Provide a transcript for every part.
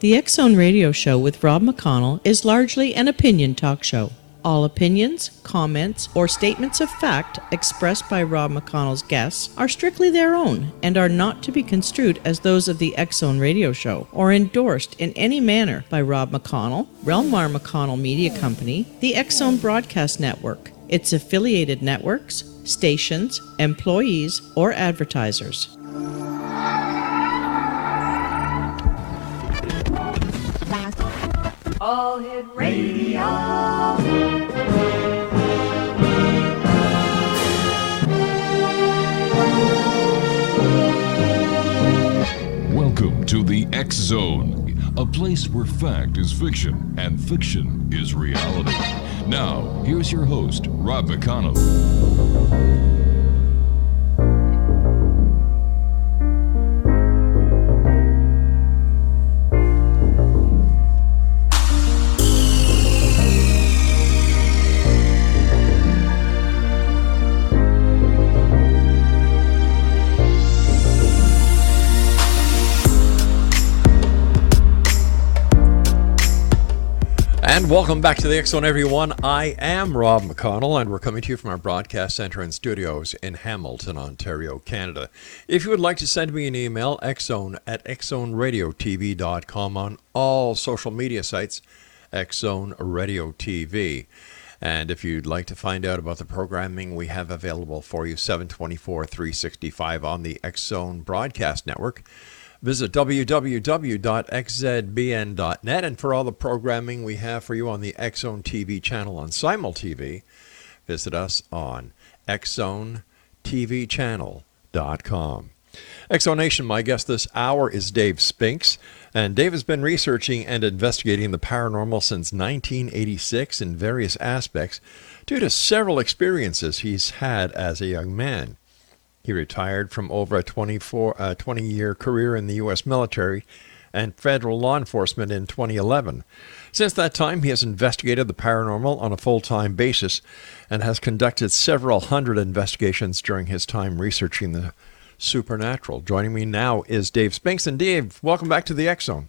The X Zone Radio Show with Rob McConnell is largely an opinion talk show. All opinions, comments, or statements of fact expressed by Rob McConnell's guests are strictly their own and are not to be construed as those of the X Zone Radio Show or endorsed in any manner by Rob McConnell, rel-mar McConnell Media Company, the X Zone Broadcast Network, its affiliated networks, stations, employees, or advertisers. All Hit Radio. Welcome to the X Zone, a place where fact is fiction and fiction is reality. Now, here's your host, Rob McConnell. And welcome back to the X Zone, everyone. I am Rob McConnell, and we're coming to you from our broadcast center and studios in Hamilton, Ontario, Canada. If you would like to send me an email, xzone@xzoneradiotv.com, on all social media sites, X Zone Radio TV. And if you'd like to find out about the programming we have available for you 7/24/365 on the X Zone Broadcast Network, visit www.xzbn.net, and for all the programming we have for you on the X Zone TV channel on Simul TV, visit us on xzonetvchannel.com. X Zone Nation, my guest this hour is Dave Spinks, and Dave has been researching and investigating the paranormal since 1986 in various aspects due to several experiences he's had as a young man. He retired from over a 20-year career in the U.S. military and federal law enforcement in 2011. Since that time, he has investigated the paranormal on a full-time basis and has conducted several hundred investigations during his time researching the supernatural. Joining me now is Dave Spinks. And Dave, welcome back to the X Zone.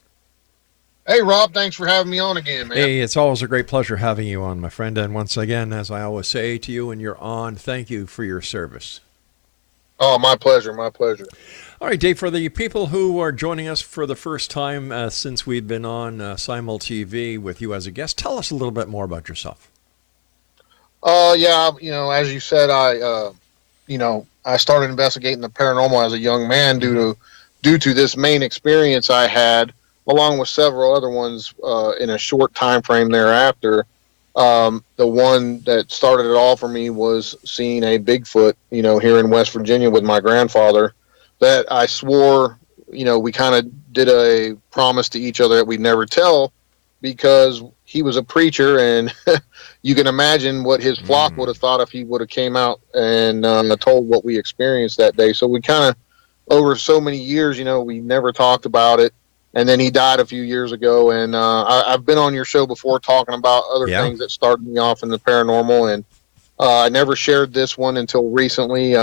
Hey, Rob, thanks for having me on again, man. Hey, it's always a great pleasure having you on, my friend. And once again, as I always say to you when you're on, thank you for your service. Oh, my pleasure, my pleasure. All right, Dave, for the people who are joining us for the first time since we've been on Simul TV with you as a guest, tell us a little bit more about yourself. Yeah, as you said, I started investigating the paranormal as a young man due to this main experience I had, along with several other ones in a short time frame thereafter. The one that started it all for me was seeing a Bigfoot, here in West Virginia with my grandfather, that I swore, we kind of did a promise to each other that we'd never tell, because he was a preacher, and you can imagine what his flock would have thought if he would have came out and told what we experienced that day. So we kind of, over so many years, we never talked about it. And then he died a few years ago, and I've been on your show before talking about other things that started me off in the paranormal, and I never shared this one until recently.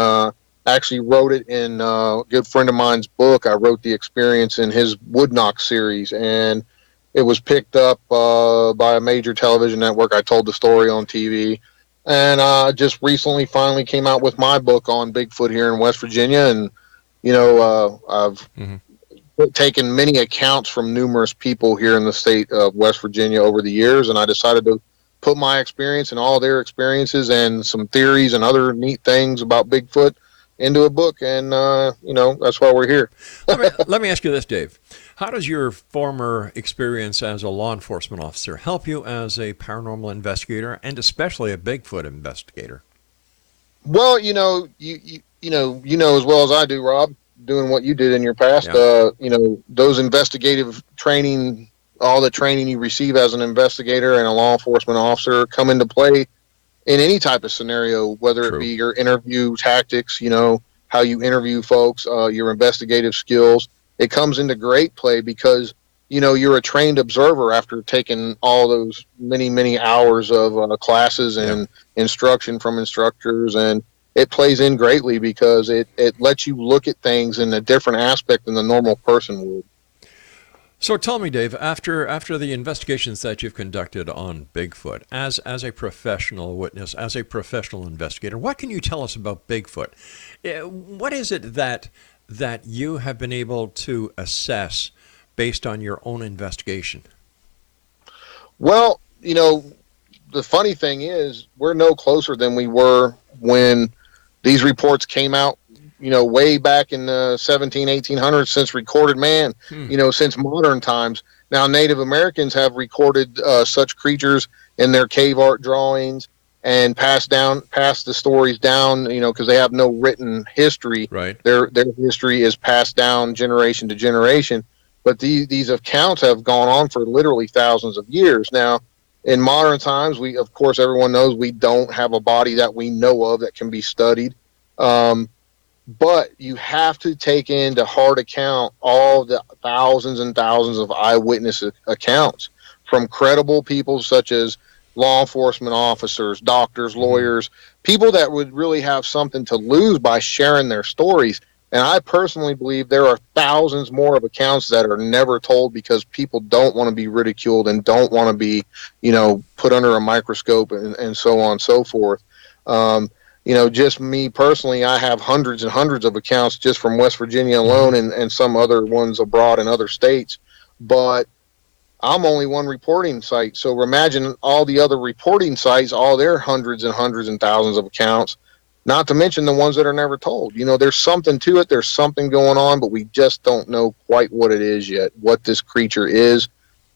Actually wrote it in a good friend of mine's book. I wrote the experience in his Woodknock series, and it was picked up by a major television network. I told the story on TV, and just recently finally came out with my book on Bigfoot here in West Virginia, and I've taken many accounts from numerous people here in the state of West Virginia over the years, and I decided to put my experience and all their experiences and some theories and other neat things about Bigfoot into a book, and that's why we're here. Let me ask you this, Dave. How does your former experience as a law enforcement officer help you as a paranormal investigator, and especially a Bigfoot investigator? Well, you know as well as I do, Rob, doing what you did in your past, those investigative training, all the training you receive as an investigator and a law enforcement officer come into play in any type of scenario, whether it be your interview tactics, how you interview folks, your investigative skills. It comes into great play because you're a trained observer after taking all those many hours of classes and instruction from instructors, and it plays in greatly because it lets you look at things in a different aspect than the normal person would. So tell me, Dave, after the investigations that you've conducted on Bigfoot, as a professional witness, as a professional investigator, what can you tell us about Bigfoot? What is it that you have been able to assess based on your own investigation? Well, the funny thing is we're no closer than we were when these reports came out, way back in the 1800s, since recorded man, since modern times. Now, Native Americans have recorded such creatures in their cave art drawings and passed the stories down, because they have no written history. Right. Their history is passed down generation to generation. But these accounts have gone on for literally thousands of years. Now, in modern times, of course, everyone knows we don't have a body that we know of that can be studied. But you have to take into hard account all the thousands and thousands of eyewitness accounts from credible people such as law enforcement officers, doctors, lawyers, people that would really have something to lose by sharing their stories. And I personally believe there are thousands more of accounts that are never told because people don't want to be ridiculed and don't want to be, put under a microscope and so on and so forth. Just me personally, I have hundreds and hundreds of accounts just from West Virginia alone and some other ones abroad in other states. But I'm only one reporting site. So imagine all the other reporting sites, all their hundreds and hundreds and thousands of accounts, not to mention the ones that are never told. There's something to it. There's something going on, but we just don't know quite what it is yet, what this creature is.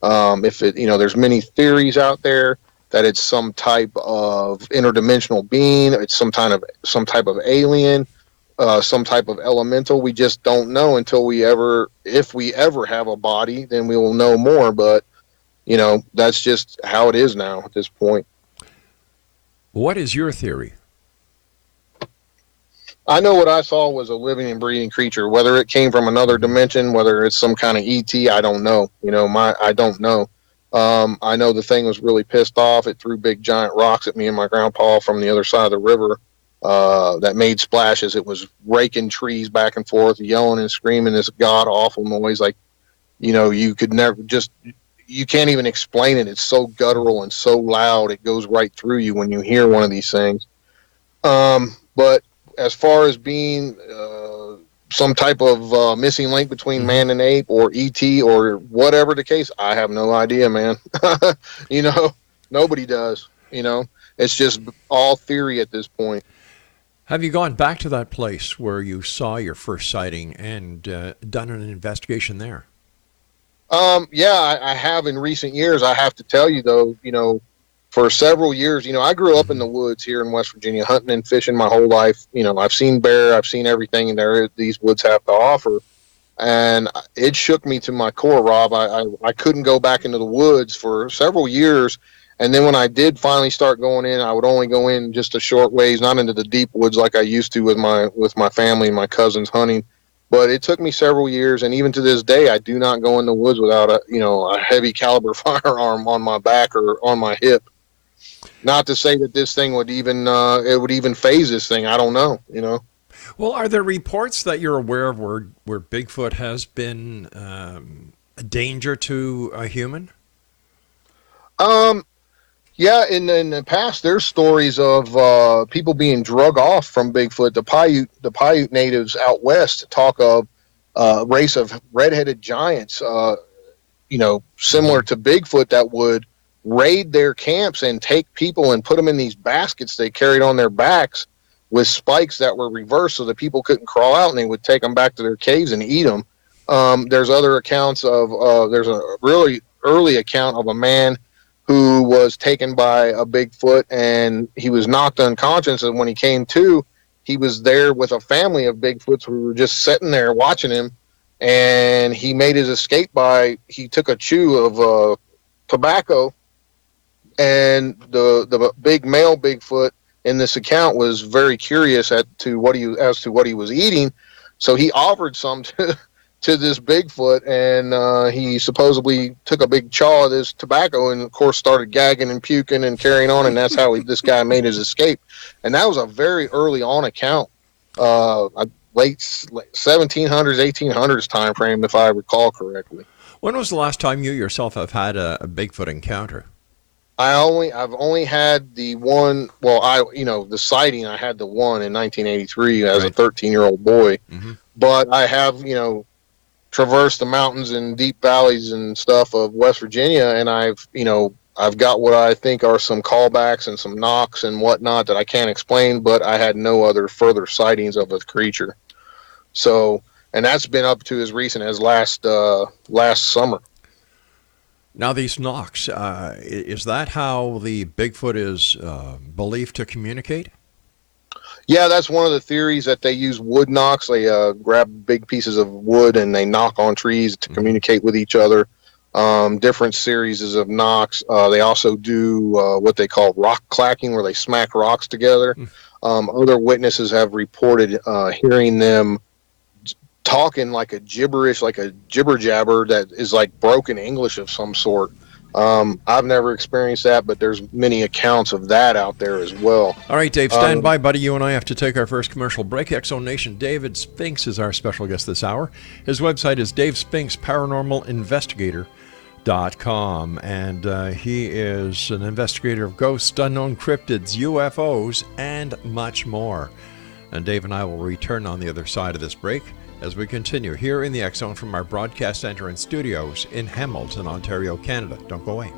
There's many theories out there that it's some type of interdimensional being, it's some type of alien, some type of elemental. We just don't know until if we ever have a body, then we will know more. But, that's just how it is now at this point. What is your theory? I know what I saw was a living and breathing creature. Whether it came from another dimension, whether it's some kind of ET, I don't know. I don't know. I know the thing was really pissed off. It threw big giant rocks at me and my grandpa from the other side of the river that made splashes. It was raking trees back and forth, yelling and screaming this god awful noise. Like, you could never you can't even explain it. It's so guttural and so loud. It goes right through you when you hear one of these things. But as far as being some type of missing link between man and ape or ET or whatever the case, I have no idea, man. Nobody does. It's just all theory at this point. Have you gone back to that place where you saw your first sighting and done an investigation there? Yeah, I have in recent years. I have to tell you, though, for several years, I grew up in the woods here in West Virginia, hunting and fishing my whole life. I've seen bear, I've seen everything these woods have to offer. And it shook me to my core, Rob. I couldn't go back into the woods for several years. And then when I did finally start going in, I would only go in just a short ways, not into the deep woods like I used to with my family and my cousins hunting. But it took me several years, and even to this day, I do not go in the woods without a heavy caliber firearm on my back or on my hip. Not to say that this thing would even phase this thing. I don't know. Well, are there reports that you're aware of where Bigfoot has been a danger to a human? Yeah, in the past, there's stories of people being drug off from Bigfoot. The Paiute natives out west talk of a race of redheaded giants, similar to Bigfoot, that would raid their camps and take people and put them in these baskets they carried on their backs with spikes that were reversed so that people couldn't crawl out, and they would take them back to their caves and eat them. There's other accounts of there's a really early account of a man who was taken by a Bigfoot, and he was knocked unconscious, and when he came to, he was there with a family of Bigfoots who were just sitting there watching him, and he made his escape he took a chew of tobacco, and the big male Bigfoot in this account was very curious as to what he was eating, so he offered some to this Bigfoot, and he supposedly took a big chaw of this tobacco and, of course, started gagging and puking and carrying on, and that's how this guy made his escape. And that was a very early on account, late 1700s, 1800s time frame, if I recall correctly. When was the last time you yourself have had a Bigfoot encounter? I've only had the one. Well, the sighting. I had the one in 1983 as a 13-year-old boy, but I have, traversed the mountains and deep valleys and stuff of West Virginia, and I've got what I think are some callbacks and some knocks and whatnot that I can't explain, but I had no other further sightings of a creature. So, and that's been up to as recent as last summer. Now, these knocks, is that how the Bigfoot is believed to communicate? Yeah, that's one of the theories, that they use wood knocks. They grab big pieces of wood and they knock on trees to communicate with each other. Different series of knocks. They also do what they call rock clacking, where they smack rocks together. Other witnesses have reported hearing them talking like a gibberish, like a jibber jabber that is like broken English of some sort. I've never experienced that, but there's many accounts of that out there as well. All right, Dave, stand by, buddy. You and I have to take our first commercial break. X-Zone Nation, David Spinks is our special guest this hour. His website is Dave Spinks, Paranormal Investigator.com, and he is an investigator of ghosts, unknown cryptids, UFOs, and much more. And Dave and I will return on the other side of this break as we continue here in the X-Zone from our broadcast center and studios in Hamilton, Ontario, Canada. Don't go away.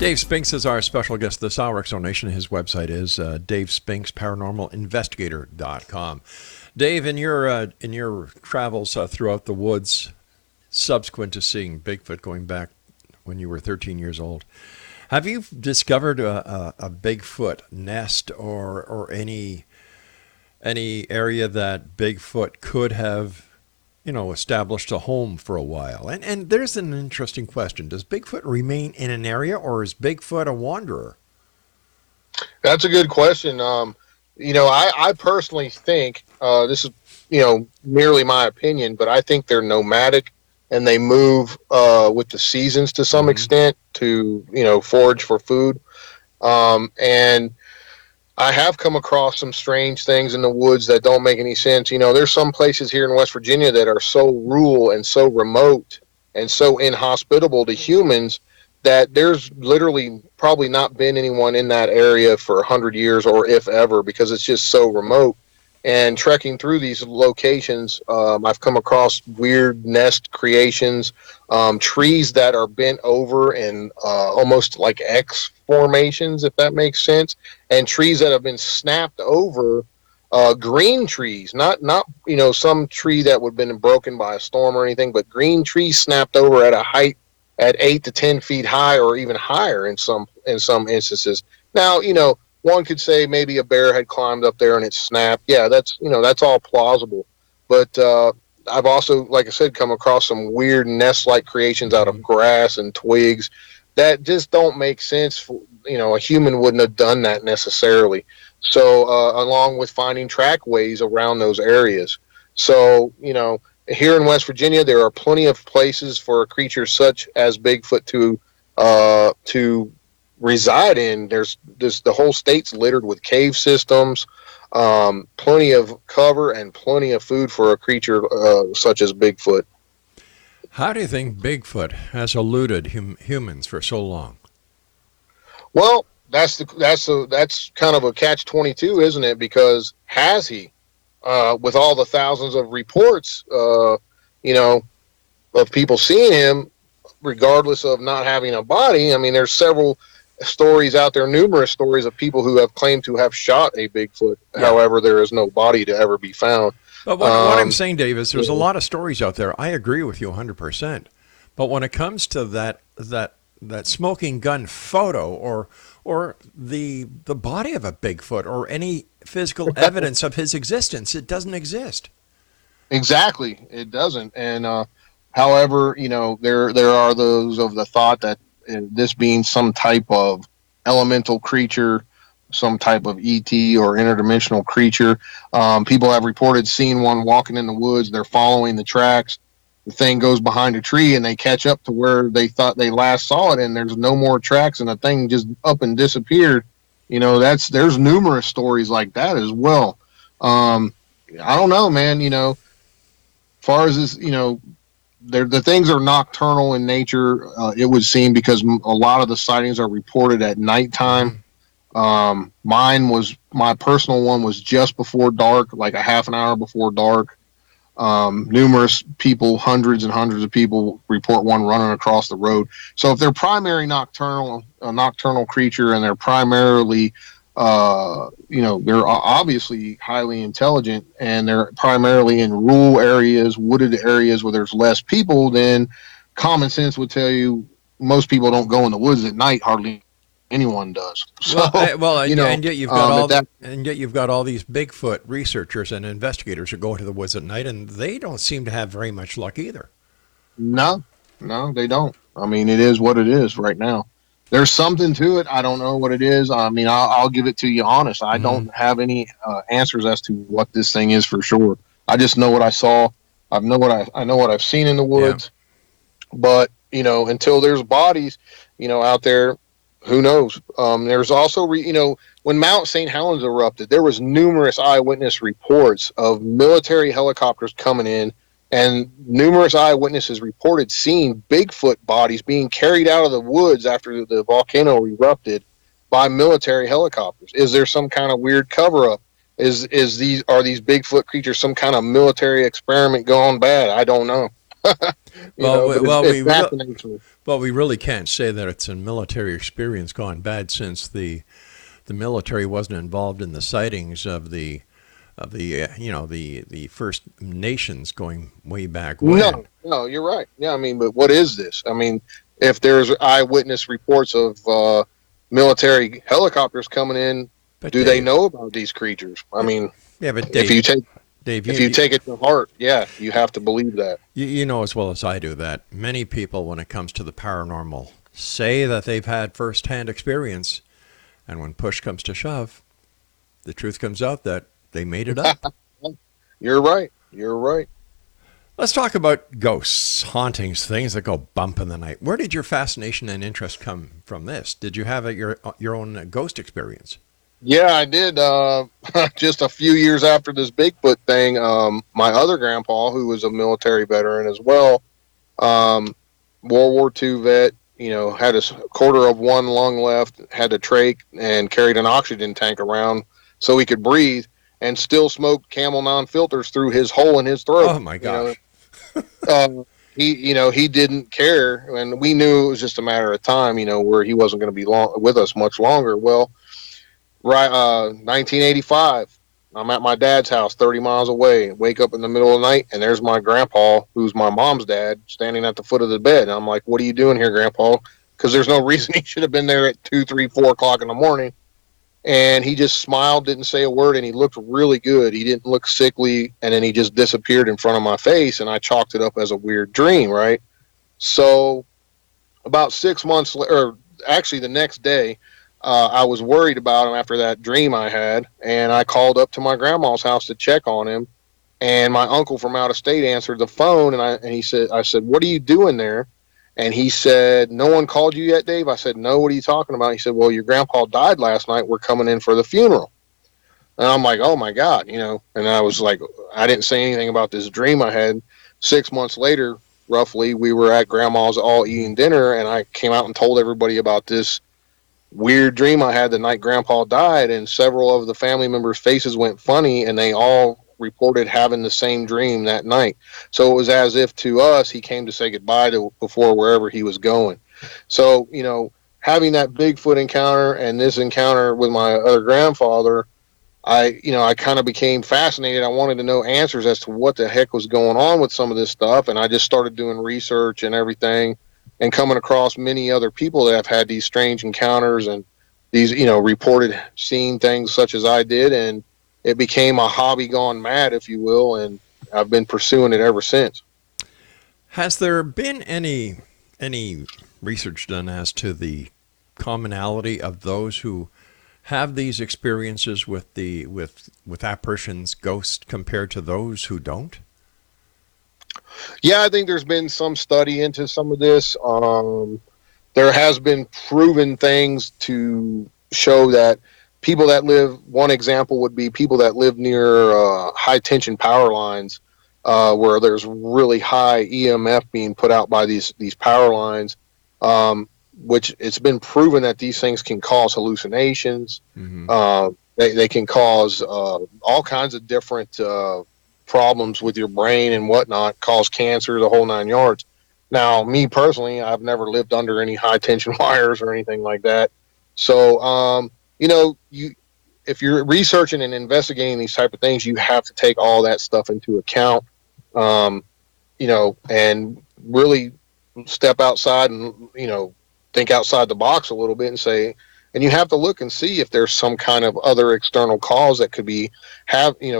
Dave Spinks is our special guest this hour. X-Zone Nation. His website is Dave Spinks, ParanormalInvestigator.com. Dave, in your travels throughout the woods, subsequent to seeing Bigfoot going back when you were 13 years old, have you discovered a Bigfoot nest or any area that Bigfoot could have established a home for a while? And there's an interesting question. Does Bigfoot remain in an area, or is Bigfoot a wanderer? That's a good question. I personally think, this is, merely my opinion, but I think they're nomadic and they move with the seasons to some extent to, forage for food. And I have come across some strange things in the woods that don't make any sense. There's some places here in West Virginia that are so rural and so remote and so inhospitable to humans that there's literally probably not been anyone in that area for 100 years, or if ever, because it's just so remote. And trekking through these locations, I've come across weird nest creations, trees that are bent over and almost like X formations, if that makes sense, and trees that have been snapped over, green trees, not some tree that would have been broken by a storm or anything, but green trees snapped over at a height at 8 to 10 feet high, or even higher in some instances. Now, one could say maybe a bear had climbed up there and it snapped. Yeah, that's all plausible. But I've also, like I said, come across some weird nest-like creations out of grass and twigs that just don't make sense. A human wouldn't have done that necessarily. So, along with finding trackways around those areas. So, here in West Virginia, there are plenty of places for creatures such as Bigfoot to reside in. There's the whole state's littered with cave systems, plenty of cover and plenty of food for a creature such as Bigfoot. How do you think Bigfoot has eluded humans for so long? Well, that's kind of a catch-22, isn't it? Because has he, with all the thousands of reports, of people seeing him, regardless of not having a body? I mean, there's several stories out there, numerous stories of people who have claimed to have shot a Bigfoot. Yeah. However, there is no body to ever be found. But what I'm saying, Dave, is there's a lot of stories out there. I agree with you 100%. But when it comes to that smoking gun photo or the body of a Bigfoot or any physical evidence of his existence, it doesn't exist. Exactly, it doesn't. And however, there are those of the thought that this being some type of elemental creature, some type of ET or interdimensional creature. People have reported seeing one walking in the woods. They're following the tracks. The thing goes behind a tree and they catch up to where they thought they last saw it, and there's no more tracks, and the thing just up and disappeared. There's numerous stories like that as well. I don't know, man. As far as this, the things are nocturnal in nature. It would seem, because a lot of the sightings are reported at nighttime. My personal one was just before dark, like a half an hour before dark. Numerous people, hundreds and hundreds of people report one running across the road. So if they're primary nocturnal creature, and they're primarily, they're obviously highly intelligent, and they're primarily in rural areas, wooded areas where there's less people, then common sense would tell you most people don't go in the woods at night. Hardly anyone does. So, and yet you've got all these Bigfoot researchers and investigators who go into the woods at night, and they don't seem to have very much luck either. No, they don't. I mean, it is what it is right now. There's something to it. I don't know what it is. I mean, I'll give it to you honest. I don't have any answers as to what this thing is for sure. I just know what I saw. I know what I've seen in the woods. Yeah. But until there's bodies, out there, who knows? There's also, when Mount St. Helens erupted, there was numerous eyewitness reports of military helicopters coming in, and numerous eyewitnesses reported seeing Bigfoot bodies being carried out of the woods after the volcano erupted by military helicopters. Is there some kind of weird cover-up? Are these Bigfoot creatures some kind of military experiment gone bad? I don't know. It's fascinating to me. Well, we really can't say that it's a military experience gone bad, since the military wasn't involved in the sightings of the First Nations going way back when. No, you're right. Yeah, I mean, but what is this? I mean, if there's eyewitness reports of military helicopters coming in, they know about these creatures? I mean, yeah, but Dave, if you take it to heart, yeah, you have to believe that. You know as well as I do that many people, when it comes to the paranormal, say that they've had first-hand experience, and when push comes to shove, the truth comes out that they made it up. You're right. Let's talk about ghosts, hauntings, things that go bump in the night. Where did your fascination and interest come from this? Did you have your own ghost experience? Yeah, I did. Just a few years after this Bigfoot thing, my other grandpa, who was a military veteran as well, World War II vet, had a quarter of one lung left, had a trach, and carried an oxygen tank around so he could breathe, and still smoked Camel non-filters through his hole in his throat. Oh my gosh. He didn't care, and we knew it was just a matter of time, where he wasn't going to be with us much longer. Well, 1985, I'm at my dad's house 30 miles away, wake up in the middle of the night, and there's my grandpa, who's my mom's dad, standing at the foot of the bed. And I'm like, what are you doing here, Grandpa? Because there's no reason he should have been there at 2, 3, 4 o'clock in the morning. And he just smiled, didn't say a word, and he looked really good. He didn't look sickly, and then he just disappeared in front of my face, and I chalked it up as a weird dream, right? So about 6 months, or actually the next day, I was worried about him after that dream I had, and I called up to my grandma's house to check on him, and my uncle from out of state answered the phone, and I said, what are you doing there? And he said, "No one called you yet, Dave?" I said, "No, what are you talking about?" He said, "Well, your grandpa died last night. We're coming in for the funeral." And I'm like, "Oh my God," and I was like, I didn't say anything about this dream I had. 6 months later, roughly, we were at grandma's all eating dinner, and I came out and told everybody about this weird dream I had the night grandpa died, and several of the family members' faces went funny, and they all reported having the same dream that night. So it was as if to us he came to say goodbye to before wherever he was going. So, having that Bigfoot encounter and this encounter with my other grandfather, I kind of became fascinated. I wanted to know answers as to what the heck was going on with some of this stuff. And I just started doing research and everything and coming across many other people that have had these strange encounters and these, reported seeing things such as I did. And it became a hobby gone mad, if you will. And I've been pursuing it ever since. Has there been any research done as to the commonality of those who have these experiences with apparitions, ghosts, compared to those who don't? Yeah, I think there's been some study into some of this. There has been proven things to show that people that live, one example would be people that live near high tension power lines, where there's really high EMF being put out by these power lines, which it's been proven that these things can cause hallucinations. Mm-hmm. They can cause all kinds of different problems with your brain and whatnot, cause cancer, the whole 9 yards. Now, me personally, I've never lived under any high tension wires or anything like that. So, if you're researching and investigating these type of things, you have to take all that stuff into account, and really step outside and, think outside the box a little bit and say, and you have to look and see if there's some kind of other external cause that could be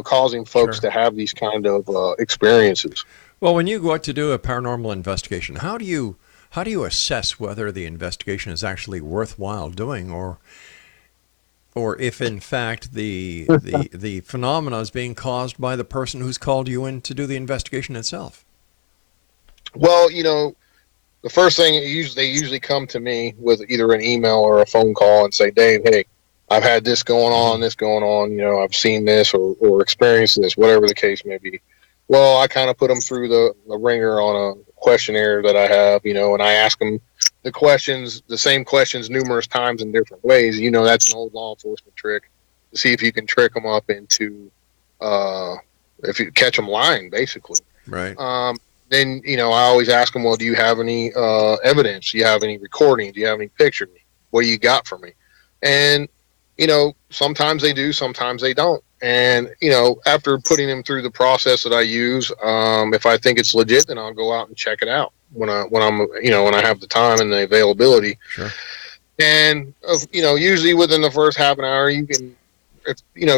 causing folks Sure. to have these kind of experiences. Well, when you go out to do a paranormal investigation, how do you assess whether the investigation is actually worthwhile doing, or if in fact the phenomena is being caused by the person who's called you in to do the investigation itself? Well, the first thing they usually come to me with either an email or a phone call and say, "Dave, hey, I've had this going on, I've seen this or experienced this," whatever the case may be. Well, I kind of put them through the ringer on a questionnaire that I have, and I ask them the same questions numerous times in different ways. That's an old law enforcement trick to see if you can trick them up into, if you catch them lying, basically. Right. Then, I always ask them, well, do you have any evidence? Do you have any recording? Do you have any pictures? What do you got for me? And, sometimes they do, sometimes they don't. And, after putting them through the process that I use, if I think it's legit, then I'll go out and check it out when I have the time and the availability. Sure. And, usually within the first half an hour, you can,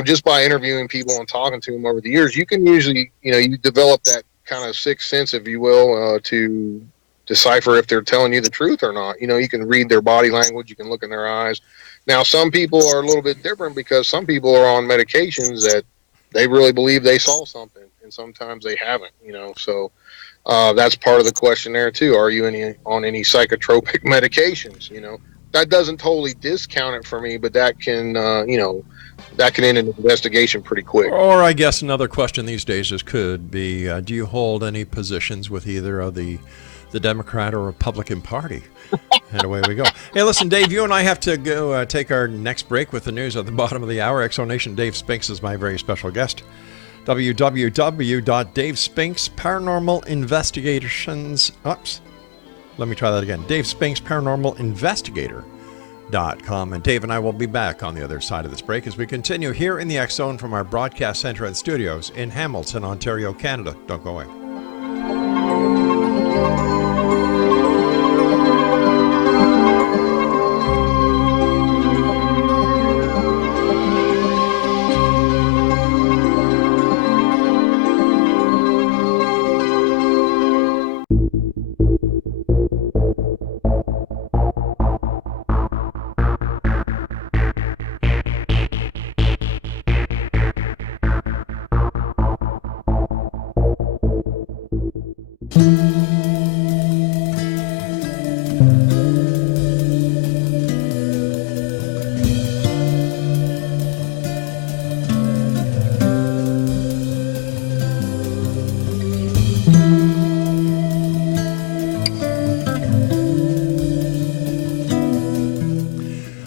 just by interviewing people and talking to them over the years, you can usually, you develop that kind of sixth sense, if you will, to decipher if they're telling you the truth or not. You can read their body language, you can look in their eyes. Now, some people are a little bit different because some people are on medications that they really believe they saw something, and sometimes they haven't. So that's part of the questionnaire too. Are you on any psychotropic medications? That doesn't totally discount it for me, but that can that can end an investigation pretty quick. Or I guess another question these days could be, do you hold any positions with either of the Democrat or Republican Party? And away we go. Hey, listen, Dave, you and I have to go take our next break with the news at the bottom of the hour. Exonation Dave Spinks is my very special guest. www.davespinks Paranormal Investigations. Oops. Let me try that again. Dave Spinks Paranormal Investigator.com. And Dave and I will be back on the other side of this break as we continue here in the X Zone from our broadcast center and studios in Hamilton, Ontario, Canada. Don't go away.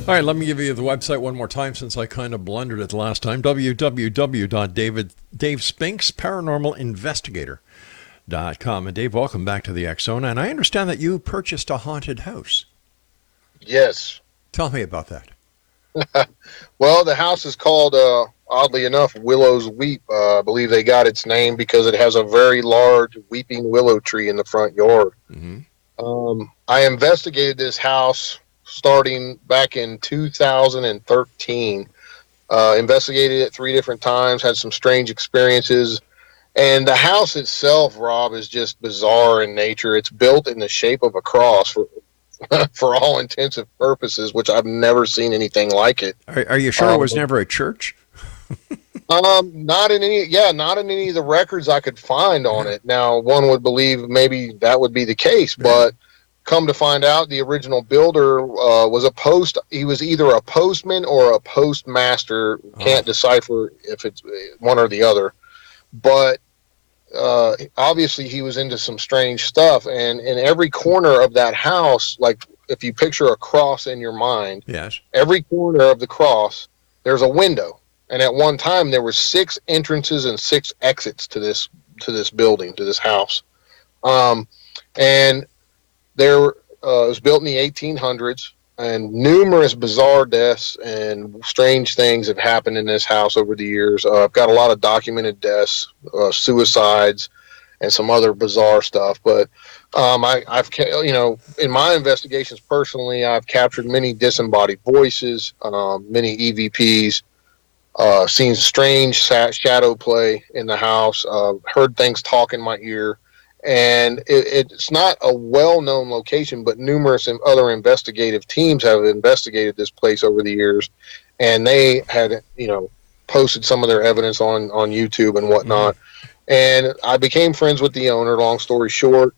All right, let me give you the website one more time since I kind of blundered it last time. www.davespinks.paranormalinvestigator.com. And Dave, welcome back to the X Zone. And I understand that you purchased a haunted house. Yes. Tell me about that. Well, the house is called, oddly enough, Willows Weep. I believe they got its name because it has a very large weeping willow tree in the front yard. I investigated this house starting back in 2013. Investigated it 3 different times, had some strange experiences. And the house itself, Rob, is just bizarre in nature. It's built in the shape of a cross for all intensive purposes, which I've never seen anything like it. Are you sure it was never a church? Not in any of the records I could find on it. Now, one would believe maybe that would be the case, but come to find out, the original builder he was either a postman or a postmaster. Can't decipher if it's one or the other, but obviously he was into some strange stuff. And in every corner of that house, like if you picture a cross in your mind, yes, every corner of the cross, there's a window. And at one time there were 6 entrances and 6 exits to this building, to this house. And it was built in the 1800s, and numerous bizarre deaths and strange things have happened in this house over the years. I've got a lot of documented deaths, suicides, and some other bizarre stuff. But I've in my investigations personally, I've captured many disembodied voices, many EVPs, seen strange shadow play in the house, heard things talk in my ear. And it's not a well-known location, but numerous other investigative teams have investigated this place over the years, and they had, posted some of their evidence on YouTube and whatnot. And I became friends with the owner, long story short.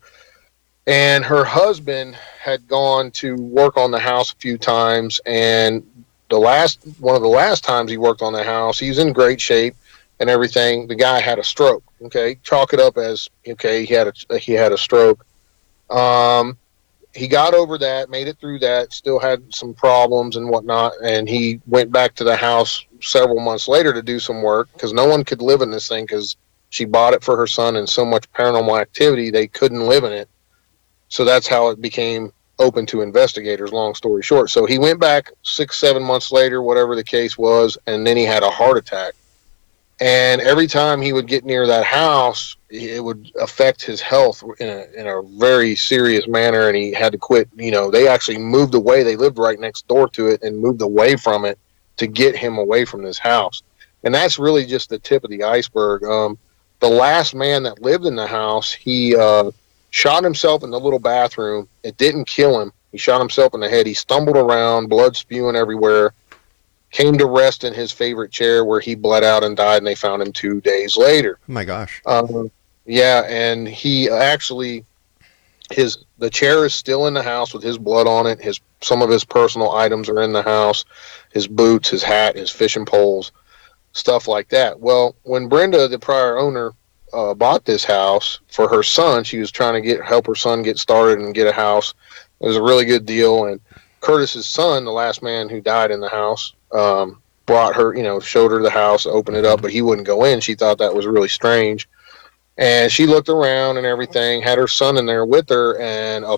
And her husband had gone to work on the house a few times, and one of the last times he worked on the house, he was in great shape and everything. The guy had a stroke. Okay, chalk it up as okay. He had a stroke. He got over that, made it through that. Still had some problems and whatnot, and he went back to the house several months later to do some work because no one could live in this thing because she bought it for her son, and so much paranormal activity they couldn't live in it. So that's how it became open to investigators. Long story short, so he went back 6-7 months later, whatever the case was, and then he had a heart attack. And every time he would get near that house, it would affect his health in a very serious manner, and he had to quit. They actually moved away. They lived right next door to it and moved away from it to get him away from this house. And that's really just the tip of the iceberg. The last man that lived in the house, he shot himself in the little bathroom. It didn't kill him. He shot himself in the head. He stumbled around, blood spewing everywhere. Came to rest in his favorite chair where he bled out and died, and they found him 2 days later. Oh my gosh. Yeah, and he actually, the chair is still in the house with his blood on it. Some of his personal items are in the house, his boots, his hat, his fishing poles, stuff like that. Well, when Brenda, the prior owner, bought this house for her son, she was trying to help her son get started and get a house. It was a really good deal, and Curtis's son, the last man who died in the house, brought her, showed her the house, opened it up, but he wouldn't go in. She thought that was really strange. And she looked around and everything, had her son in there with her, and a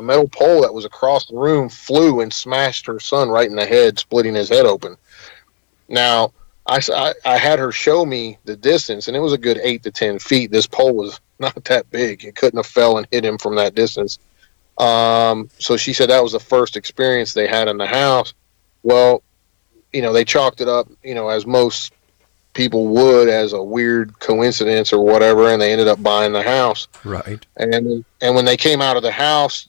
metal pole that was across the room flew and smashed her son right in the head, splitting his head open. Now, I had her show me the distance, and it was a good 8 to 10 feet. This pole was not that big. It couldn't have fell and hit him from that distance. So she said that was the first experience they had in the house. Well, they chalked it up, as most people would, as a weird coincidence or whatever, and they ended up buying the house. Right. And when they came out of the house,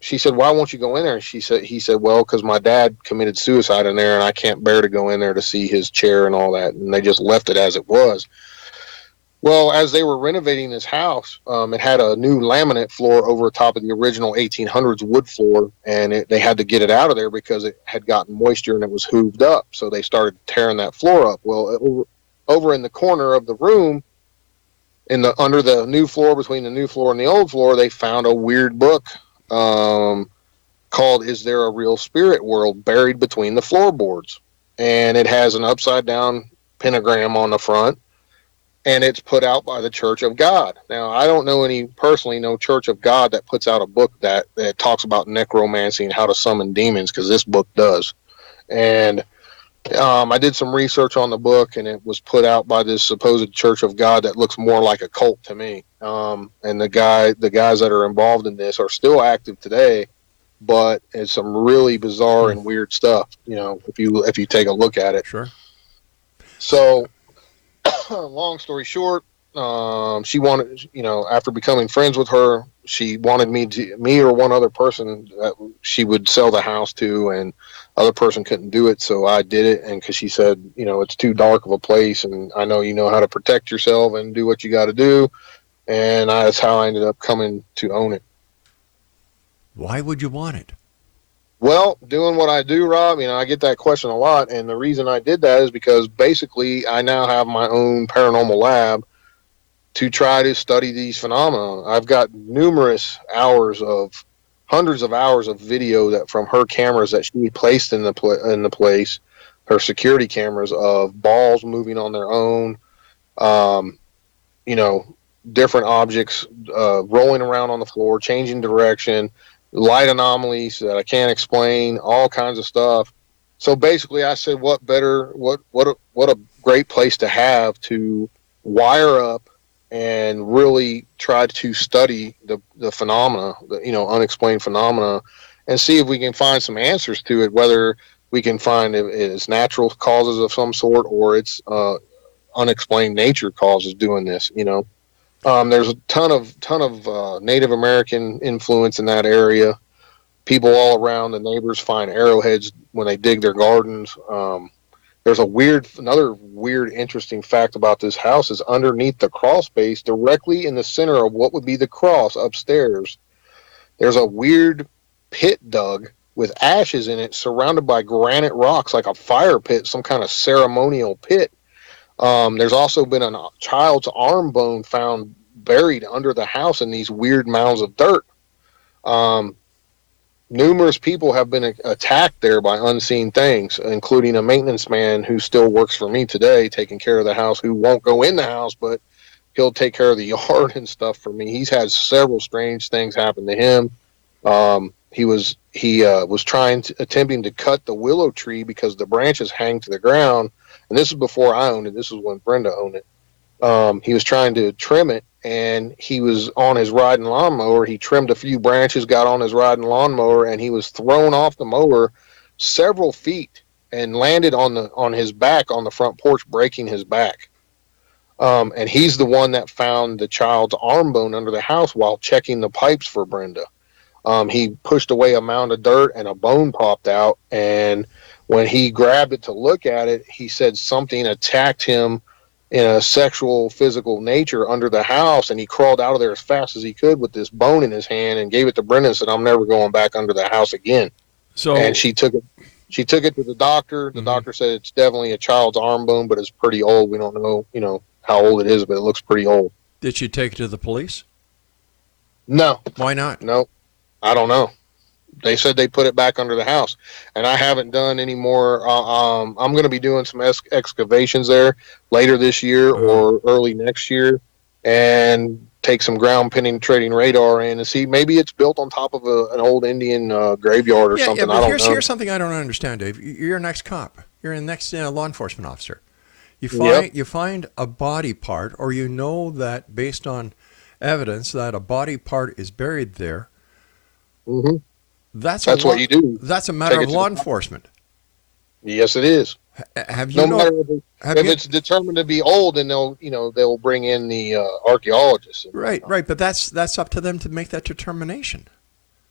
she said, "Why won't you go in there?" And he said, "Well, because my dad committed suicide in there, and I can't bear to go in there to see his chair and all that." And they just left it as it was. Well, as they were renovating this house, it had a new laminate floor over top of the original 1800s wood floor, and they had to get it out of there because it had gotten moisture and it was hooved up. So they started tearing that floor up. Well, over in the corner of the room, under the new floor, between the new floor and the old floor, they found a weird book. called "Is There a Real Spirit World Buried Between the Floorboards?" And it has an upside down pentagram on the front, and it's put out by the Church of God. Now, I don't know personally no Church of God that puts out a book that talks about necromancy and how to summon demons, because this book does. And I did some research on the book, and it was put out by this supposed Church of God that looks more like a cult to me. And the guys that are involved in this are still active today, but it's some really bizarre and weird stuff, if you take a look at it. Sure. So, long story short, she wanted, after becoming friends with her, she wanted me or one other person that she would sell the house to, and other person couldn't do it. So I did it. And cause she said, it's too dark of a place, and I know you know how to protect yourself and do what you got to do. And that's how I ended up coming to own it. Why would you want it? Well, doing what I do, Rob, I get that question a lot. And the reason I did that is because basically I now have my own paranormal lab to try to study these phenomena. I've got hundreds of hours of video that from her cameras that she placed in the place, her security cameras, of balls moving on their own, different objects rolling around on the floor, changing direction, light anomalies that I can't explain, all kinds of stuff. So basically I said, what a great place to have to wire up and really try to study the phenomena, unexplained phenomena, and see if we can find some answers to it, whether we can find if it's natural causes of some sort or it's unexplained nature causes doing this, There's a ton of Native American influence in that area. People all around, the neighbors find arrowheads when they dig their gardens. There's another weird, interesting fact about this house is underneath the crawl space, directly in the center of what would be the cross upstairs, there's a weird pit dug with ashes in it, surrounded by granite rocks, like a fire pit, some kind of ceremonial pit. There's also been a child's arm bone found buried under the house in these weird mounds of dirt. Numerous people have been attacked there by unseen things, including a maintenance man who still works for me today, taking care of the house, who won't go in the house, but he'll take care of the yard and stuff for me. He's had several strange things happen to him. He was attempting to cut the willow tree because the branches hang to the ground. And this is before I owned it. This is when Brenda owned it. He was trying to trim it, and he was on his riding lawnmower. He trimmed a few branches, got on his riding lawnmower, and he was thrown off the mower several feet and landed on his back on the front porch, breaking his back. And he's the one that found the child's arm bone under the house while checking the pipes for Brenda. He pushed away a mound of dirt and a bone popped out. And when he grabbed it to look at it, he said something attacked him in a sexual, physical nature under the house. And he crawled out of there as fast as he could with this bone in his hand and gave it to Brenda and said, "I'm never going back under the house again." And she took it to the doctor. The doctor said it's definitely a child's arm bone, but it's pretty old. We don't know, how old it is, but it looks pretty old. Did she take it to the police? No. Why not? No, I don't know. They said they put it back under the house, and I haven't done any more. I'm going to be doing some excavations there later this year or early next year, and take some ground penetrating radar in and see maybe it's built on top of an old Indian graveyard or something. But I don't know. Here's something I don't understand, Dave. You're an ex-cop. You're an ex-law enforcement officer. You find a body part, or you know that based on evidence that a body part is buried there. Mm-hmm. That's what you do. That's a matter of law enforcement. Yes, it is. Have you? No matter if it's determined to be old, then they'll bring in the archaeologists. Right. But that's up to them to make that determination.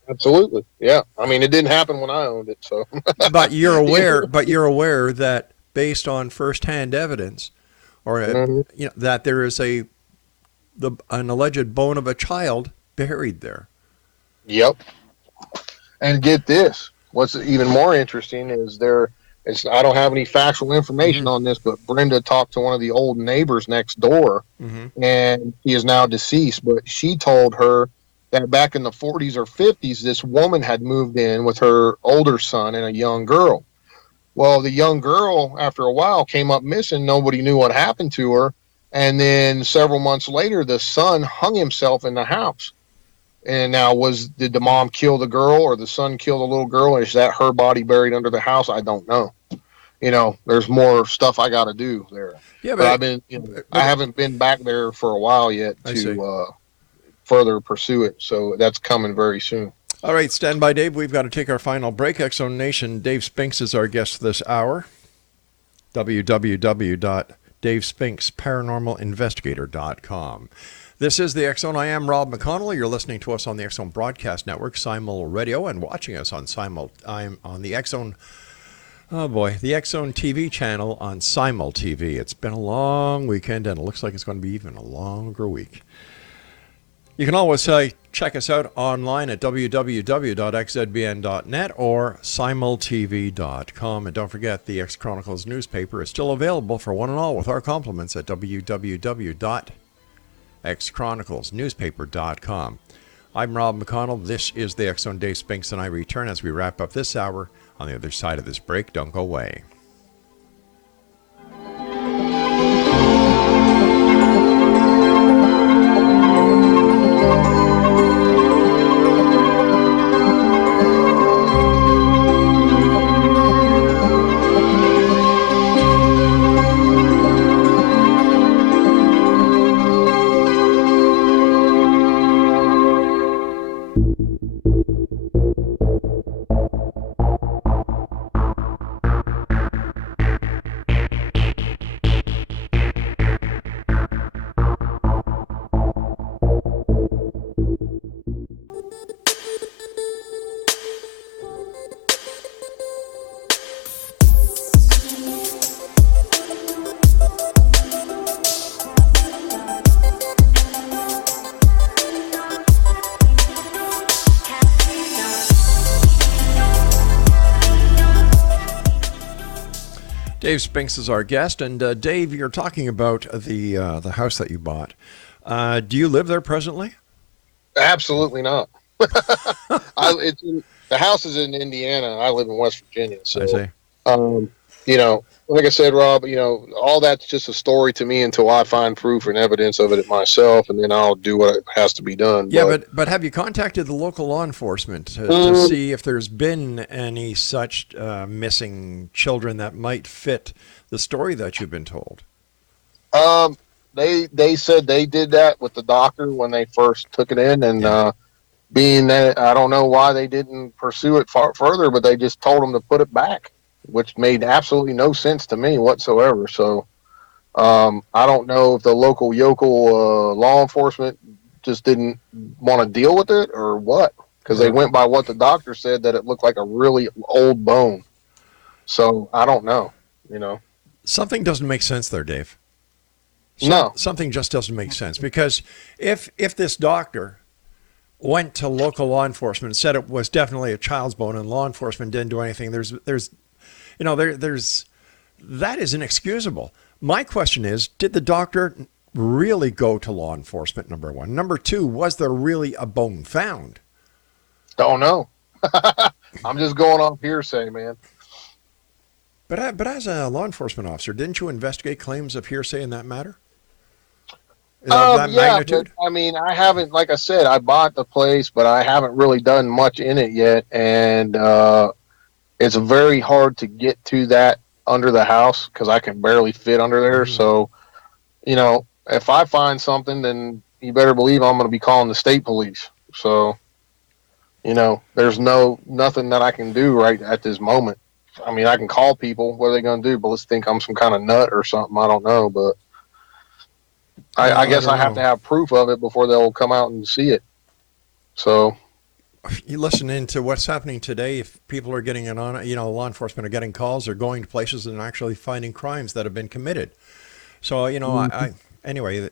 Absolutely. Yeah. I mean, it didn't happen when I owned it, so. But you're aware. But you're aware that based on firsthand evidence, or that there is an alleged bone of a child buried there. Yep. And get this, what's even more interesting is I don't have any factual information on this, but Brenda talked to one of the old neighbors next door, and he is now deceased, but she told her that back in the 40s or 50s, this woman had moved in with her older son and a young girl. Well, the young girl, after a while, came up missing. Nobody knew what happened to her. And then several months later, the son hung himself in the house. And now, did the mom kill the girl, or the son kill the little girl? Is that her body buried under the house? I don't know. There's more stuff I got to do there. Yeah, but I've been, I haven't been back there for a while yet to further pursue it. So that's coming very soon. All right, stand by, Dave. We've got to take our final break. X-Zone Nation, Dave Spinks is our guest this hour. www.davespinks.paranormalinvestigator.com. This is the X-Zone. I am Rob McConnell. You're listening to us on the X-Zone Broadcast Network, Simul Radio, and watching us on I'm on the X-Zone. Oh boy, the X-Zone TV channel on Simul TV. It's been a long weekend, and it looks like it's going to be even a longer week. You can always check us out online at www.xzbn.net or simultv.com. And don't forget, the X Chronicles newspaper is still available for one and all with our compliments at www.xchroniclesnewspaper.com. I'm Rob McConnell. This is the X-Zone. Dave Spinks and I return as we wrap up this hour on the other side of this break. Don't go away. Dave Spinks is our guest, and Dave, you're talking about the house that you bought. Do you live there presently? Absolutely not. The house is in Indiana. I live in West Virginia. So, I see. Like I said, Rob, all that's just a story to me until I find proof and evidence of it myself, and then I'll do what has to be done. Yeah, but have you contacted the local law enforcement to see if there's been any such missing children that might fit the story that you've been told? They said they did that with the doctor when they first took it in, and being that I don't know why they didn't pursue it further, but they just told them to put it back, which made absolutely no sense to me whatsoever. So I don't know if the local yokel law enforcement just didn't want to deal with it or what, because they went by what the doctor said, that it looked like a really old bone. So I don't know, Something doesn't make sense there, Dave. No. Something just doesn't make sense, because if this doctor went to local law enforcement and said it was definitely a child's bone and law enforcement didn't do anything, there's that is inexcusable. My question is, did the doctor really go to law enforcement, number one? Number two, was there really a bone found? Don't know. I'm just going off hearsay, man. But as a law enforcement officer, didn't you investigate claims of hearsay in that matter? Magnitude? But, I haven't, like I said, I bought the place, but I haven't really done much in it yet. And it's very hard to get to that under the house because I can barely fit under there. Mm-hmm. So, if I find something, then you better believe I'm going to be calling the state police. So, there's nothing that I can do right at this moment. I can call people. What are they going to do? But let's think I'm some kind of nut or something. I don't know, but I guess I have to have proof of it before they'll come out and see it. So you listen into what's happening today. If people are getting law enforcement are getting calls, they're going to places and actually finding crimes that have been committed. So, anyway,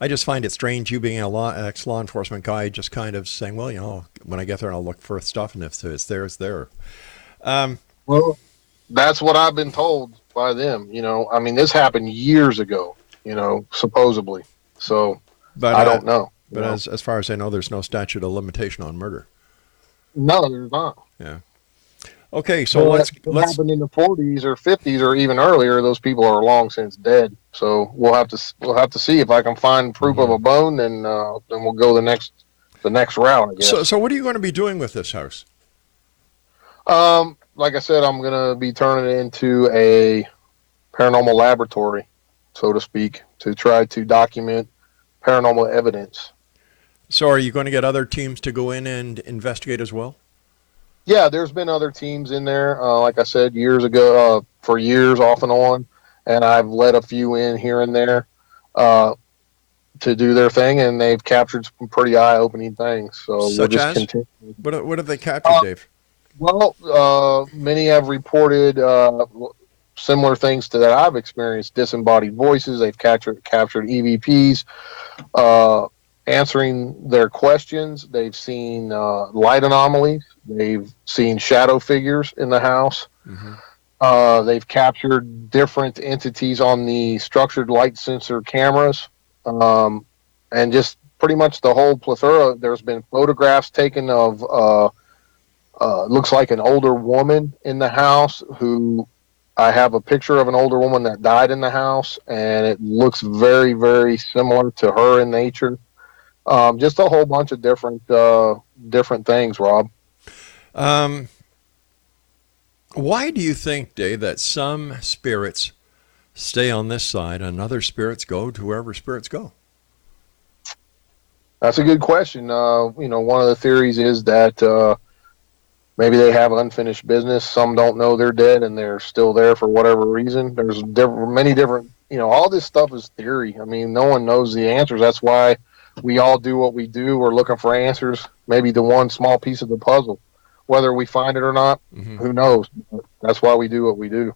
I just find it strange, you being ex-law enforcement guy, just kind of saying, well, when I get there, I'll look for stuff, and if it's there, it's there. Well, that's what I've been told by them. This happened years ago, supposedly. So, but I don't know. But as far as I know, there's no statute of limitation on murder. No, there's not. Yeah. Okay, so What let's happened in the 40s or 50s or even earlier, those people are long since dead. So we'll have to see if I can find proof of a bone, then we'll go the next route, I guess. So what are you going to be doing with this house? Like I said, I'm gonna be turning it into a paranormal laboratory, so to speak, to try to document paranormal evidence. So are you going to get other teams to go in and investigate as well? Yeah, there's been other teams in there. Like I said, years ago, for years off and on, and I've let a few in here and there to do their thing, and they've captured some pretty eye-opening things. So we'll Such just as? continue. What have they captured, Dave? Well, many have reported similar things to that I've experienced. Disembodied voices. They've captured EVPs. Answering their questions. They've seen light anomalies. They've seen shadow figures in the house. They've captured different entities on the structured light sensor cameras, and just pretty much the whole plethora. There's been photographs taken of looks like an older woman in the house who I have a picture of an older woman that died in the house, and it looks very, very similar to her in nature. Just a whole bunch of different things, Rob. Why do you think, Dave, that some spirits stay on this side and other spirits go to wherever spirits go? That's a good question. One of the theories is that maybe they have unfinished business. Some don't know they're dead and they're still there for whatever reason. There's many different, all this stuff is theory. I mean, no one knows the answers. That's why we all do what we do. We're looking for answers, maybe the one small piece of the puzzle. Whether we find it or not, who knows? That's why we do what we do.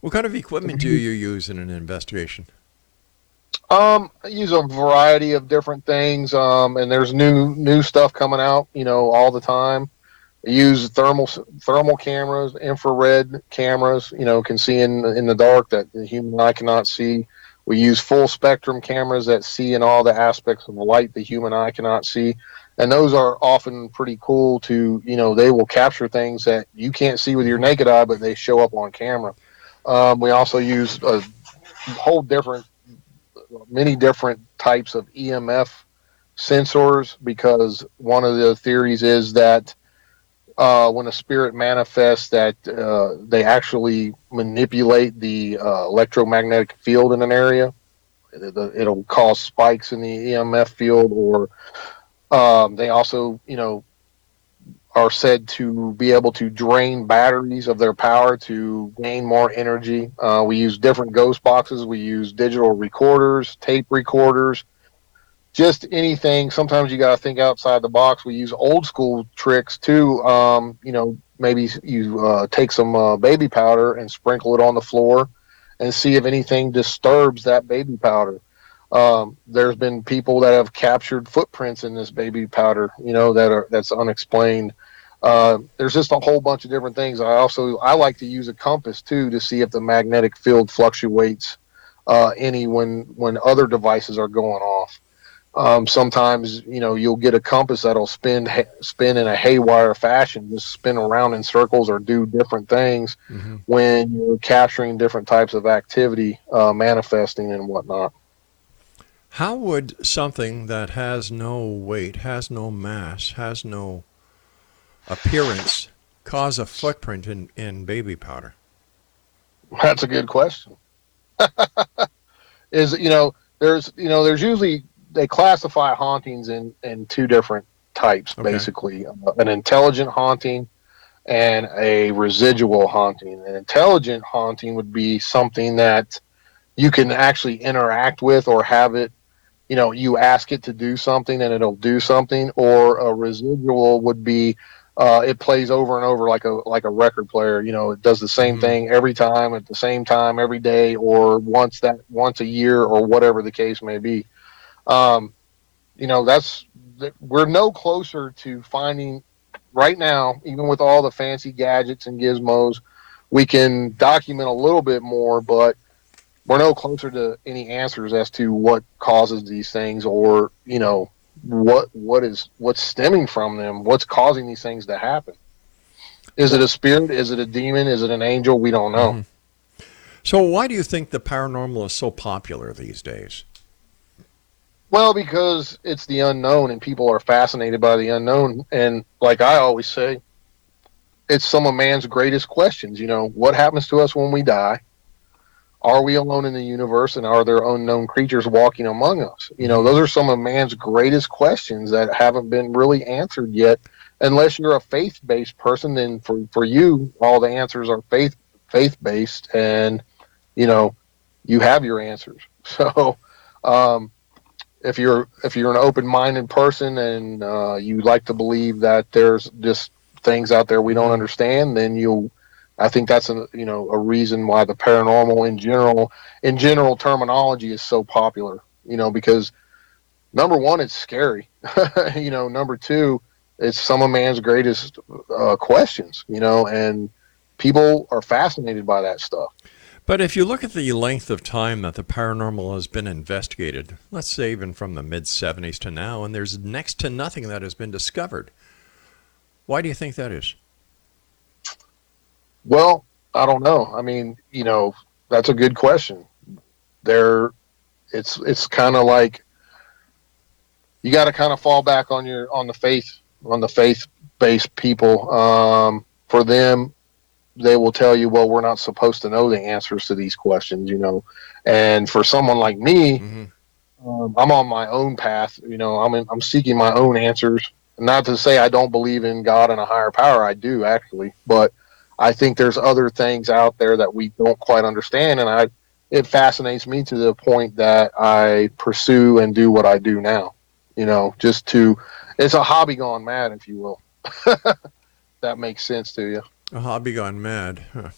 What kind of equipment do you use in an investigation? I use a variety of different things, and there's new stuff coming out, all the time. I use thermal cameras, infrared cameras, can see in the dark that the human eye cannot see. We use full spectrum cameras that see in all the aspects of light the human eye cannot see. And those are often pretty cool to, they will capture things that you can't see with your naked eye, but they show up on camera. We also use a many different types of EMF sensors, because one of the theories is that when a spirit manifests, that they actually manipulate the electromagnetic field in an area. It'll cause spikes in the EMF field, or they also, are said to be able to drain batteries of their power to gain more energy. We use different ghost boxes. We use digital recorders, tape recorders, just anything. Sometimes you got to think outside the box. We use old school tricks too. Maybe you take some baby powder and sprinkle it on the floor and see if anything disturbs that baby powder. There's been people that have captured footprints in this baby powder, that's unexplained. There's just a whole bunch of different things. I like to use a compass too to see if the magnetic field fluctuates when other devices are going off. Sometimes you'll get a compass that'll spin in a haywire fashion, just spin around in circles or do different things when you're capturing different types of activity, manifesting and whatnot. How would something that has no weight, has no mass, has no appearance cause a footprint in baby powder? That's a good question. There's usually, they classify hauntings in two different types, basically. An intelligent haunting and a residual haunting. An intelligent haunting would be something that you can actually interact with or have it, you ask it to do something and it'll do something. Or a residual would be it plays over and over like a record player. It does the same thing every time at the same time every day, or once a year, or whatever the case may be. We're no closer to finding right now, even with all the fancy gadgets and gizmos. We can document a little bit more, but we're no closer to any answers as to what causes these things, or what's stemming from them, what's causing these things to happen. Is it a spirit? Is it a demon? Is it an angel? We don't know. Mm-hmm. So why do you think the paranormal is so popular these days? Well, because it's the unknown, and people are fascinated by the unknown. And like I always say, it's some of man's greatest questions. What happens to us when we die? Are we alone in the universe, and are there unknown creatures walking among us? Those are some of man's greatest questions that haven't been really answered yet. Unless you're a faith-based person, then for you, all the answers are faith-based, and you have your answers. So, if you're an open-minded person, and you like to believe that there's just things out there we don't understand, then I think that's a reason why the paranormal in general terminology is so popular. Because number one, it's scary. Number two, it's some of man's greatest questions. And people are fascinated by that stuff. But if you look at the length of time that the paranormal has been investigated, let's say even from the mid-70s to now, and there's next to nothing that has been discovered, why do you think that is? Well, I don't know. I mean, that's a good question. It's kind of like you got to kind of fall back on the faith-based people. For them, they will tell you, well, we're not supposed to know the answers to these questions, And for someone like me, I'm on my own path. I'm seeking my own answers. Not to say I don't believe in God and a higher power. I do, actually, but I think there's other things out there that we don't quite understand, and it fascinates me to the point that I pursue and do what I do now. It's a hobby gone mad, if you will. That makes sense to you. A hobby gone mad. Huh.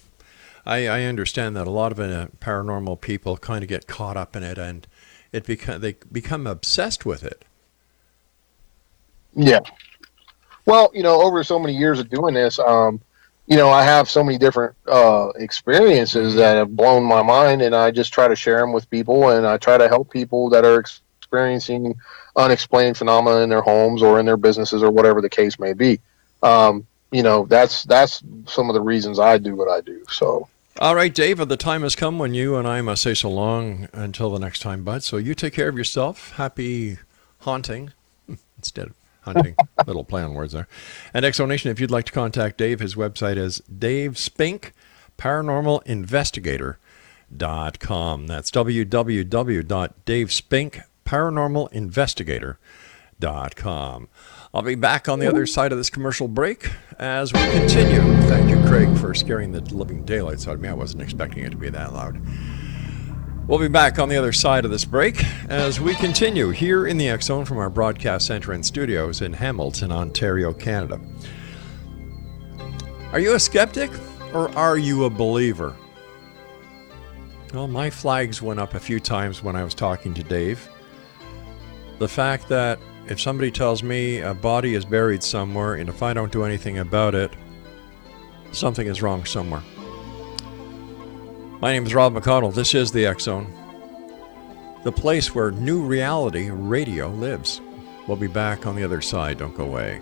I understand that a lot of paranormal people kind of get caught up in it, and they become obsessed with it. Yeah. Well, over so many years of doing this, I have so many different experiences that have blown my mind, and I just try to share them with people, and I try to help people that are experiencing unexplained phenomena in their homes or in their businesses or whatever the case may be. That's some of the reasons I do what I do. So. All right, David, the time has come when you and I must say so long until the next time, bud. So you take care of yourself. Happy haunting instead of hunting. Little play on words there. And Exonation, if you'd like to contact Dave, his website is Dave Spink, paranormalinvestigator.com. That's www.davespinkparanormalinvestigator.com. I'll be back on the other side of this commercial break as we continue. Thank you, Craig, for scaring the living daylights out of me. I wasn't expecting it to be that loud. We'll be back on the other side of this break as we continue here in the X Zone from our broadcast center and studios in Hamilton, Ontario, Canada. Are you a skeptic or are you a believer? Well, my flags went up a few times when I was talking to Dave. The fact that if somebody tells me a body is buried somewhere and if I don't do anything about it, something is wrong somewhere. My name is Rob McConnell. This is the X Zone, the place where new reality radio lives. We'll be back on the other side. Don't go away.